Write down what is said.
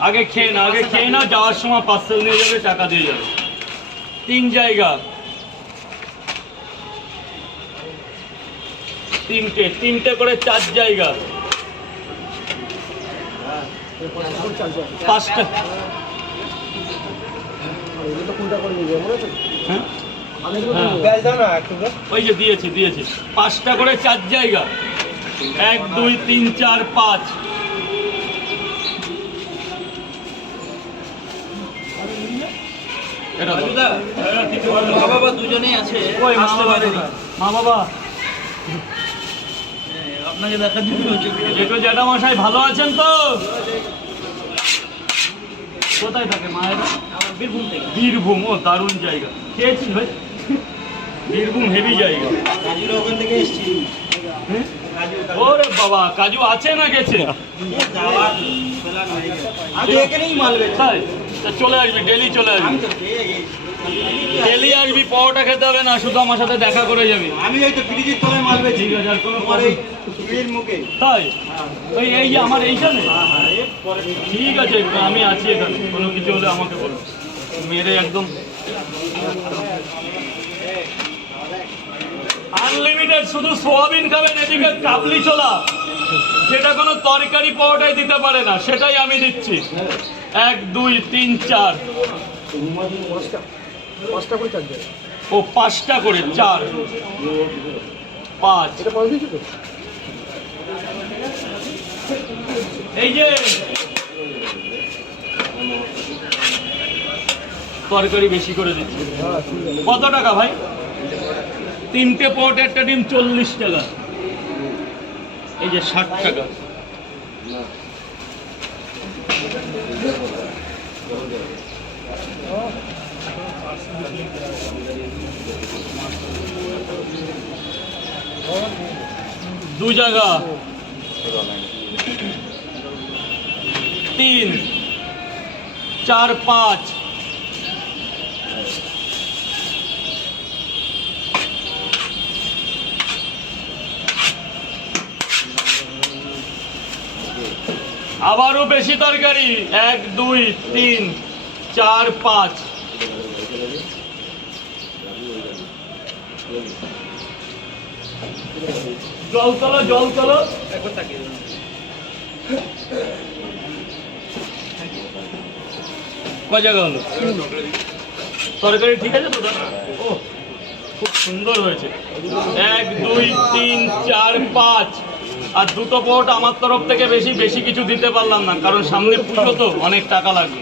আগে খেয়ে না, আগে খেয়ে না, যাওয়ার সময় পার্সেল নিয়ে যাবে, টাকা দিয়ে যাবে। তিন জায়গা। তিনটে তিনটে করে চার জায়গা। পাঁচটা। হ্যাঁ? হ্যাঁ। দিয়েছি দিয়েছি। পাঁচটা করে চার জায়গা। এক, দুই, তিন, চার, পাঁচ। মা বাবা দুজনেই আছে মা বাবা পারেনি মা বাবা হ্যাঁ, আপনাকে দেখার জন্য হচ্ছে জেঠু জ্যাঠামশাই ভালো আছেন তো? কোথায় থাকে মায়েরা? বীরভূম থেকে। বীরভূম ও দারুণ জায়গা। খেয়েছিস ভাই বীরভূম হেভি জায়গা। কাজুর ওখান থেকে এসেছি। হ্যাঁ? ওরে বাবা কাজু আছে না গেছে? আমি এখানেই মাল। চলে আসবি ডেলি চলে আসবি। ডেলি আসবি পাওয়াটা খেতে হবে না শুধু আমার সাথে দেখা করে যাবি। আমি ওই তো ব্রিজের তলায় মাল বেচি। ঠিক আছে আর কোনো চুরির মুখে। তাই? ওই এই আমার এইখানে? হ্যাঁ, হ্যাঁ, পরে। ঠিক আছে আমি আছি এখানে কোনো কিছু হলে আমাকে বলো। মেরে একদম। আনলিমিটেড শুধু সোয়াবিন খাবেন এদিকে কাবলি ছোলা। যেটা কোনো তরকারি পাওয়াটাই দিতে পারে না, সেটাই আমি দিচ্ছি। এক, দুই, তিন, চার। ও, পাঁচটা করে, চার। পাঁচ। এই যে তরকারি বেশি করে দিচ্ছি। কত টাকা ভাই? তিনটে পট একটা ডিম চল্লিশ টাকা। এই যে ষাট টাকা। দু জায়গা। তিন চার পাঁচ। আবারও বেশি তরকারি। এক, দুই, তিন, চার, পাঁচ। জল তোলো জল তাকিয়ে জায়গা হলো তরকারি ঠিক আছে তো দাদা? ও, খুব সুন্দর হয়েছে। এক, দুই, তিন, চার, পাঁচ। আর দুটো পোট আমার তরফ থেকে বেশি বেশি কিছু দিতে পারলাম না, কারণ সামনে পুজো তো, অনেক টাকা লাগবে।